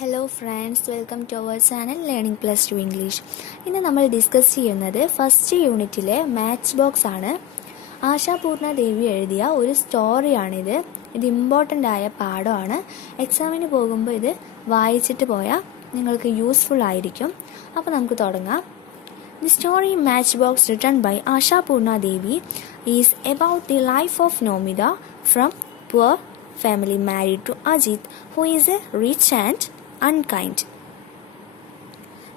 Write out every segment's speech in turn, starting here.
Hello friends, welcome to our channel learning plus two English. ഇന്ന് നമ്മൾ discuss ചെയ്യുന്നത് first യൂണിറ്റിലെ മാച്ച് ബോക്സ് ആണ്. ആശാപൂർണ ദേവി എഴുതിയ ഒരു സ്റ്റോറിയാണിത്. ഇത് ഇമ്പോർട്ടൻ്റ് ആയ പാഠമാണ്. എക്സാമിന് പോകുമ്പോൾ ഇത് വായിച്ചിട്ട് പോയാൽ നിങ്ങൾക്ക് യൂസ്ഫുൾ ആയിരിക്കും. അപ്പോൾ നമുക്ക് തുടങ്ങാം. The story Matchbox, written by Ashapurna Devi, is about the life of Nomida from poor family married to Ajit, who is a rich and unkind.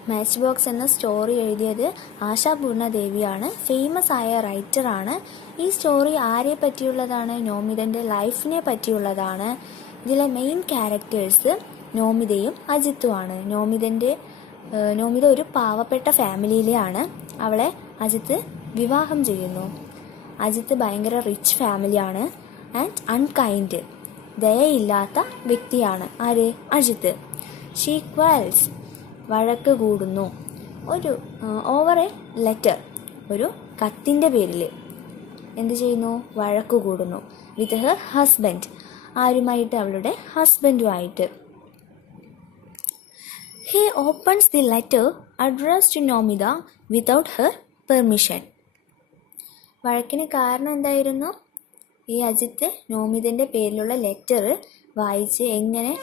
Match box എന്ന സ്റ്റോറി എഴുതിയത് ആശാപൂർണ ദേവിയാണ്. ഫേമസ് ആയ റൈറ്ററാണ്. ഈ സ്റ്റോറി ആരെ പറ്റിയുള്ളതാണ്? നോമിതൻ്റെ ലൈഫിനെ പറ്റിയുള്ളതാണ്. ഇതിലെ മെയിൻ ക്യാരക്ടേഴ്സ് നോമിതയും അജിത്തുമാണ്. നോമിത ഒരു പാവപ്പെട്ട ഫാമിലിയിലെയാണ്. അവളെ അജിത്ത് വിവാഹം ചെയ്യുന്നു. അജിത്ത് ഭയങ്കര റിച്ച് ഫാമിലിയാണ്. ആൻഡ് അൺകൈൻഡ്, ദയയില്ലാത്ത വ്യക്തിയാണ്. ആര്? അജിത്ത്. ഷീ ക്വൽസ്, വഴക്ക് കൂടുന്നു. ഒരു ഓവർ എ ലെറ്റർ, ഒരു കത്തിൻ്റെ പേരിൽ എന്ത് ചെയ്യുന്നു? വഴക്ക് കൂടുന്നു. വിത്ത് ഹർ ഹസ്ബൻഡ്. ആരുമായിട്ട്? അവളുടെ ഹസ്ബൻഡുമായിട്ട്. He opens the letter addressed to Nomida without her permission. വഴക്കിന് കാരണം എന്തായിരുന്നു? ഈ അജിത്ത് നോമിതൻ്റെ പേരിലുള്ള ലെറ്റർ വായിച്ച് എങ്ങനെ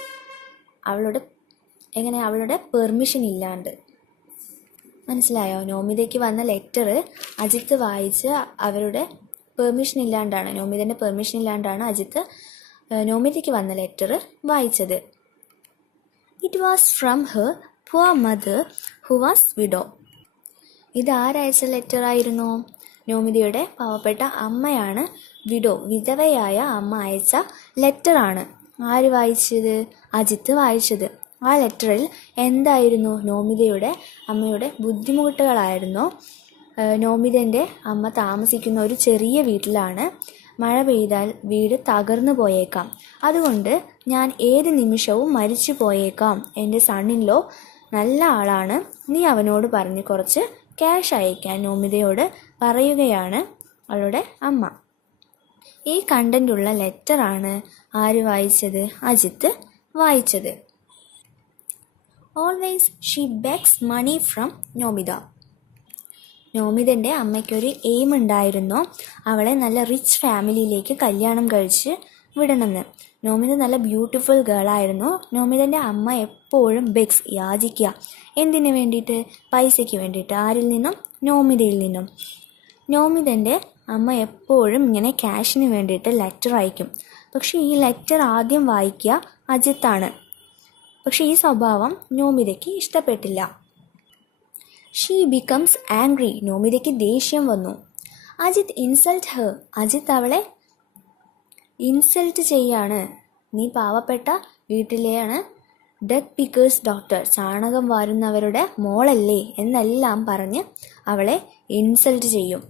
അവളുടെ പെർമിഷൻ ഇല്ലാണ്ട്. മനസ്സിലായോ? നോമിതയ്ക്ക് വന്ന ലെറ്റർ അജിത്ത് വായിച്ച് അവരുടെ പെർമിഷൻ ഇല്ലാണ്ടാണ്, നോമിതൻ്റെ പെർമിഷൻ ഇല്ലാണ്ടാണ് അജിത്ത് നോമിതയ്ക്ക് വന്ന ലെറ്റർ വായിച്ചത്. It was from her poor mother who was widow. ഇത് ആരയച്ച ലെറ്റർ ആയിരുന്നു? നോമിതയുടെ പാവപ്പെട്ട അമ്മയാണ് വിഡോ, വിധവയായ അമ്മ അയച്ച ലെറ്ററാണ്. ആര് വായിച്ചത്? അജിത്ത് വായിച്ചത്. ആ ലെറ്ററിൽ എന്തായിരുന്നു? നോമിതയുടെ അമ്മയുടെ ബുദ്ധിമുട്ടുകളായിരുന്നു. നോമിതൻ്റെ അമ്മ താമസിക്കുന്ന ഒരു ചെറിയ വീട്ടിലാണ്. മഴ പെയ്താൽ വീട് തകർന്നു പോയേക്കാം. അതുകൊണ്ട് ഞാൻ ഏത് നിമിഷവും മരിച്ചു പോയേക്കാം. എൻ്റെ സണ്ണിൻലോ നല്ല ആളാണ്. നീ അവനോട് പറഞ്ഞ് കുറച്ച് ക്യാഷ് അയക്കാൻ നോമിതയോട് പറയുകയാണ് അവളുടെ അമ്മ. ഈ കണ്ടൻ്റുള്ള ലെറ്ററാണ് ആര് വായിച്ചത്? അജിത്ത് വായിച്ചത്. Always she begs money from Nomita. നോമിതൻ്റെ അമ്മയ്ക്കൊരു എയിം ഉണ്ടായിരുന്നു. അവളെ നല്ല റിച്ച് ഫാമിലിയിലേക്ക് കല്യാണം കഴിച്ച് വിടണമെന്ന്. നോമിത നല്ല ബ്യൂട്ടിഫുൾ ഗേളായിരുന്നു. നോമിതൻ്റെ അമ്മ എപ്പോഴും ബെഗ്സ്, യാചിക്കുക. എന്തിനു വേണ്ടിയിട്ട്? പൈസയ്ക്ക് വേണ്ടിയിട്ട്. ആരിൽ നിന്നും? നോമിതയിൽ നിന്നും. നോമിതൻ്റെ അമ്മ എപ്പോഴും ഇങ്ങനെ ക്യാഷിന് വേണ്ടിയിട്ട് ലെറ്റർ അയക്കും. പക്ഷേ ഈ ലെറ്റർ ആദ്യം വായിക്കുക അജിത്താണ്. പക്ഷേ ഈ സ്വഭാവം നോമിതയ്ക്ക് ഇഷ്ടപ്പെട്ടില്ല. She becomes angry. നോമിതയ്ക്ക് ദേഷ്യം വന്നു. അജിത്ത് ഇൻസൾട്ട് ഹർ. അജിത്ത് അവളെ ഇൻസൾട്ട് ചെയ്യാണ്. നീ പാവപ്പെട്ട വീട്ടിലെയാണ് ഡക്ക് പിക്കേഴ്സ് ഡോട്ടർ, ചാണകം വാരുന്നവരുടെ മോളല്ലേ എന്നെല്ലാം പറഞ്ഞ് അവളെ ഇൻസൾട്ട് ചെയ്യും.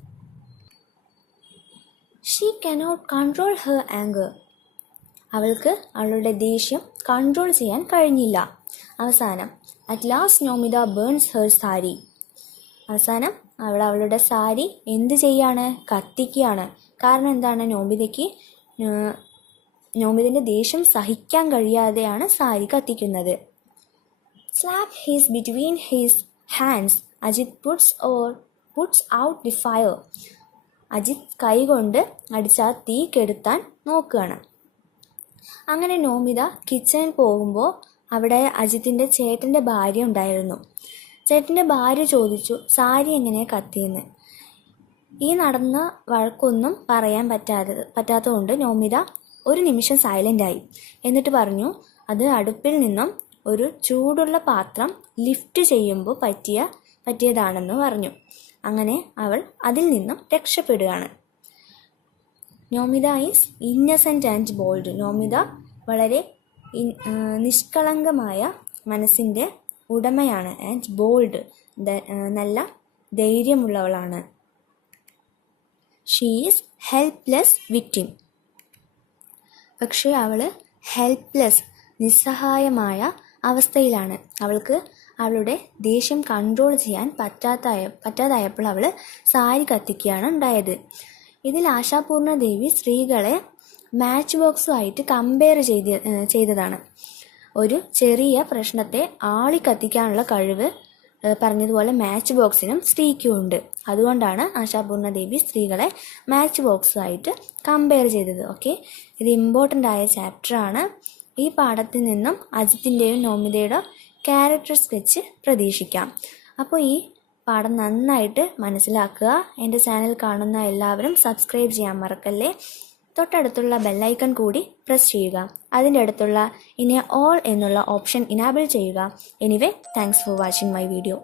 She cannot control Har anchor. അവൾക്ക് അവളുടെ ദേഷ്യം കൺട്രോൾ ചെയ്യാൻ കഴിഞ്ഞില്ല. അവസാനം at last Nomita burns Har sari. അവസാനം അവളുടെ സാരി എന്ത് ചെയ്യാണ്? കത്തിക്കുകയാണ്. കാരണം എന്താണ്? നോമിതൻ്റെ ദേഷ്യം സഹിക്കാൻ കഴിയാതെയാണ് സാരി കത്തിക്കുന്നത്. Slap his between his hands. Ajith puts out the fire. Ajith കൈകൊണ്ട് അടിച്ച തീ കെടുത്താൻ നോക്കുകയാണ്. അങ്ങനെ നോമിത കിച്ചണിൽ പോകുമ്പോൾ അവിടെ അജിത്തിൻ്റെ ചേട്ടൻ്റെ ഭാര്യ ഉണ്ടായിരുന്നു. ചേട്ടൻ്റെ ഭാര്യ ചോദിച്ചു, സാരി എങ്ങനെ കത്തിയെന്ന്. ഈ നടന്ന വഴക്കൊന്നും പറയാൻ പറ്റാത്തതുകൊണ്ട് നോമിത ഒരു നിമിഷം സൈലൻ്റായി. എന്നിട്ട് പറഞ്ഞു, അത് അടുപ്പിൽ നിന്നും ഒരു ചൂടുള്ള പാത്രം ലിഫ്റ്റ് ചെയ്യുമ്പോൾ പറ്റിയതാണെന്ന് പറഞ്ഞു. അങ്ങനെ അവൾ അതിൽ നിന്നും രക്ഷപ്പെടുകയാണ്. Nomita is innocent and bold. Nomita വളരെ നിഷ്കളങ്കമായ മനസ്സിൻ്റെ ഉടമയാണ്. ആൻഡ് ബോൾഡ്, നല്ല ധൈര്യമുള്ളവളാണ്. She is helpless victim. പക്ഷേ അവൾ ഹെൽപ്ലെസ്, നിസ്സഹായമായ അവസ്ഥയിലാണ്. അവൾക്ക് അവളുടെ ദേഷ്യം കൺട്രോൾ ചെയ്യാൻ പറ്റാതായപ്പോൾ അവൾ സാരി കത്തിക്കുകയാണ് ഉണ്ടായത്. ഇതിൽ ആശാപൂർണ ദേവി സ്ത്രീകളെ മാച്ച് ബോക്സുമായിട്ട് കമ്പയർ ചെയ്തതാണ്. ഒരു ചെറിയ പ്രശ്നത്തെ ആളിക്കത്തിക്കാനുള്ള കഴിവ് പറഞ്ഞതുപോലെ മാച്ച് ബോക്സിനും സ്ത്രീക്കും ഉണ്ട്. അതുകൊണ്ടാണ് ആശാപൂർണ ദേവി സ്ത്രീകളെ മാച്ച് ബോക്സുമായിട്ട് കമ്പയർ ചെയ്തത്. ഓക്കെ, ഇത് ഇമ്പോർട്ടൻ്റ് ആയ ചാപ്റ്ററാണ്. ഈ പാഠത്തിൽ നിന്നും അജിത്തിൻ്റെയും നോമിതയുടെയും ക്യാരക്ടേഴ്സ് വെച്ച് പ്രതീക്ഷിക്കാം. അപ്പോൾ ഈ പാഠം നന്നായിട്ട് മനസ്സിലാക്കുക. എൻ്റെ ചാനൽ കാണുന്ന എല്ലാവരും സബ്സ്ക്രൈബ് ചെയ്യാൻ മറക്കല്ലേ. തൊട്ടടുത്തുള്ള ബെല്ലൈക്കൺ കൂടി പ്രസ് ചെയ്യുക. അതിൻ്റെ അടുത്തുള്ള ഇനി ഓൾ എന്നുള്ള ഓപ്ഷൻ ഇനാബിൾ ചെയ്യുക. Anyway, thanks for watching my video.